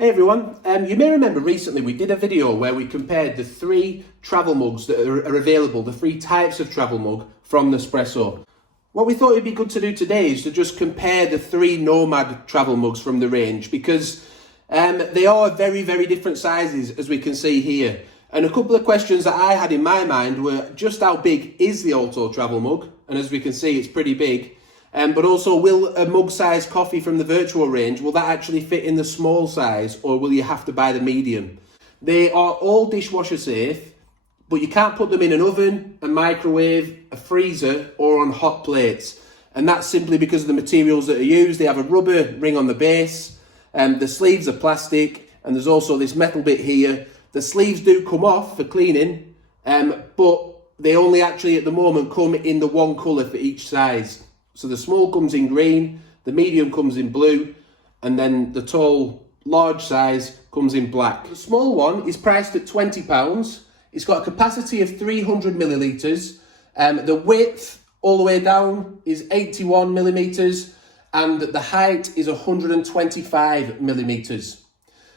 Hey everyone, you may remember recently we did a video where we compared the three travel mugs that are available, the three types of travel mug from Nespresso. What we thought it'd be good to do today is to just compare the three Nomad travel mugs from the range, because they are very, very different sizes, as we can see here. And a couple of questions that I had in my mind were just how big is the Alto travel mug? And as we can see, it's pretty big. But also, will a mug-sized coffee from the virtual range, will that actually fit in the small size, or will you have to buy the medium? They are all dishwasher safe, but you can't put them in an oven, a microwave, a freezer, or on hot plates. And that's simply because of the materials that are used. They have a rubber ring on the base, the sleeves are plastic, and there's also this metal bit here. The sleeves do come off for cleaning, but they only actually at the moment come in the one colour for each size. So the small comes in green, the medium comes in blue, and then the tall, large size comes in black. The small one is priced at £20. It's got a capacity of 300 millilitres. The width all the way down is 81 millimetres, and the height is 125 millimetres.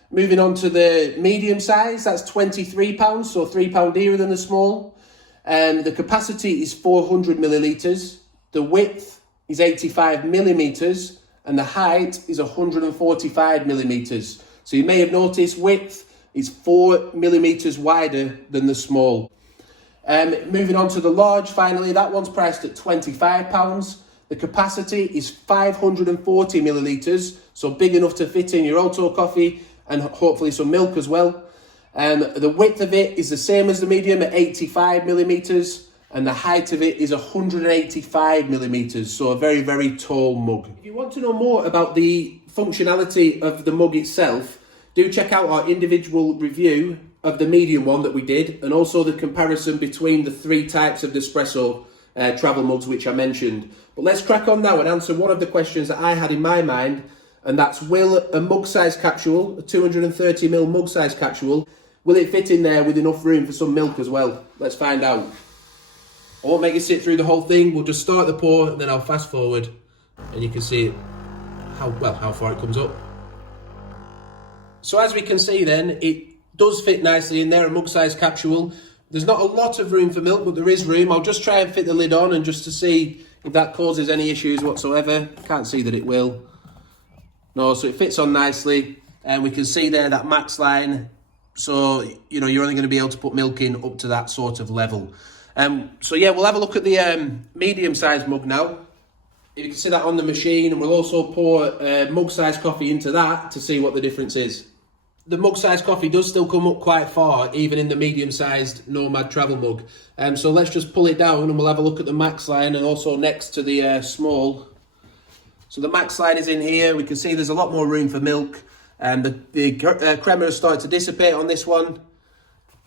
Moving on to the medium size, that's £23, so £3 dearer than the small. The capacity is 400 millilitres. The width is 85 millimetres, and the height is 145 millimetres. So you may have noticed width is 4 millimetres wider than the small. Moving on to the large, finally, that one's priced at £25. The capacity is 540 millilitres, so big enough to fit in your Alto coffee and hopefully some milk as well. The width of it is the same as the medium at 85 millimetres, and the height of it is 185 millimetres, so a very, very tall mug. If you want to know more about the functionality of the mug itself, do check out our individual review of the medium one that we did, and also the comparison between the three types of Nespresso travel mugs which I mentioned. But let's crack on now and answer one of the questions that I had in my mind, and that's, will a mug-sized capsule, a 230ml mug-sized capsule, will it fit in there with enough room for some milk as well? Let's find out. I won't make you sit through the whole thing. We'll just start the pour and then I'll fast forward, and you can see how far it comes up. So as we can see then, it does fit nicely in there, a mug-sized capsule. There's not a lot of room for milk, but there is room. I'll just try and fit the lid on, and just to see if that causes any issues whatsoever. Can't see that it will. No, so it fits on nicely, and we can see there that max line. So, you know, you're only going to be able to put milk in up to that sort of level. So yeah, we'll have a look at the medium-sized mug now. You can see that on the machine, and we'll also pour mug-sized coffee into that to see what the difference is. The mug-sized coffee does still come up quite far, even in the medium-sized Nomad travel mug. So let's just pull it down, and we'll have a look at the max line, and also next to the small. So the max line is in here. We can see there's a lot more room for milk, and the crema has started to dissipate on this one.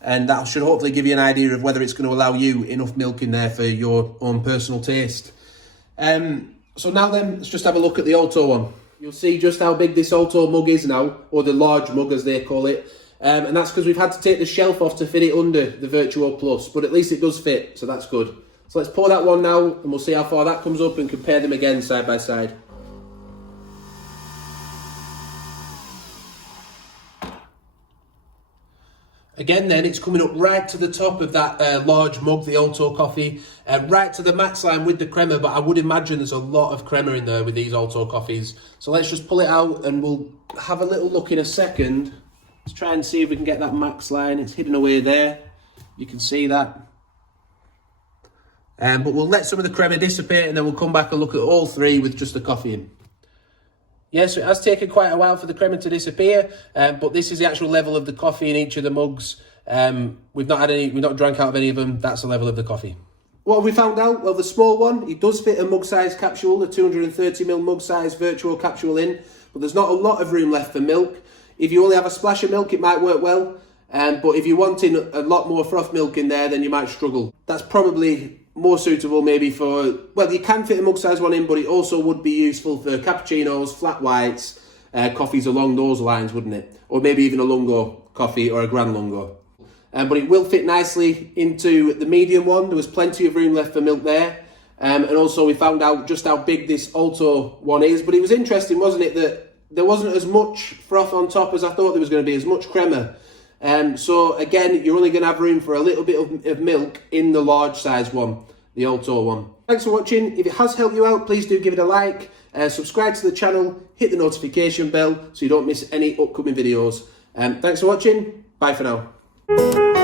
And that should hopefully give you an idea of whether it's going to allow you enough milk in there for your own personal taste. So now then, let's just have a look at the Alto one. You'll see just how big this Alto mug is now, or the large mug as they call it. And that's because we've had to take the shelf off to fit it under the Virtual Plus, but at least it does fit, so that's good. So let's pour that one now, and we'll see how far that comes up and compare them again side by side. Again then, it's coming up right to the top of that large mug, the Alto coffee, right to the max line with the crema, but I would imagine there's a lot of crema in there with these Alto coffees. So let's just pull it out, and we'll have a little look in a second. Let's try and see if we can get that max line. It's hidden away there. You can see that. But we'll let some of the crema dissipate, and then we'll come back and look at all three with just the coffee in. Yeah, so it has taken quite a while for the crema to disappear, but this is the actual level of the coffee in each of the mugs. We've not drank out of any of them. That's the level of the coffee. What have we found out? Well, the small one, it does fit a mug-sized capsule, a 230ml mug-sized virtual capsule in, but there's not a lot of room left for milk. If you only have a splash of milk, it might work well, but if you're wanting a lot more froth milk in there, then you might struggle. That's probably more suitable maybe for, well, you can fit a mug-sized one in, but it also would be useful for cappuccinos, flat whites, coffees along those lines, wouldn't it? Or maybe even a lungo coffee or a Gran Lungo. But it will fit nicely into the medium one. There was plenty of room left for milk there. And also we found out just how big this Alto one is. But it was interesting, wasn't it, that there wasn't as much froth on top as I thought there was going to be, as much crema. So again, you're only going to have room for a little bit of milk in the large size one, the Alto one. Thanks for watching. If it has helped you out, please do give it a like, subscribe to the channel, hit the notification bell so you don't miss any upcoming videos. Thanks for watching. Bye for now.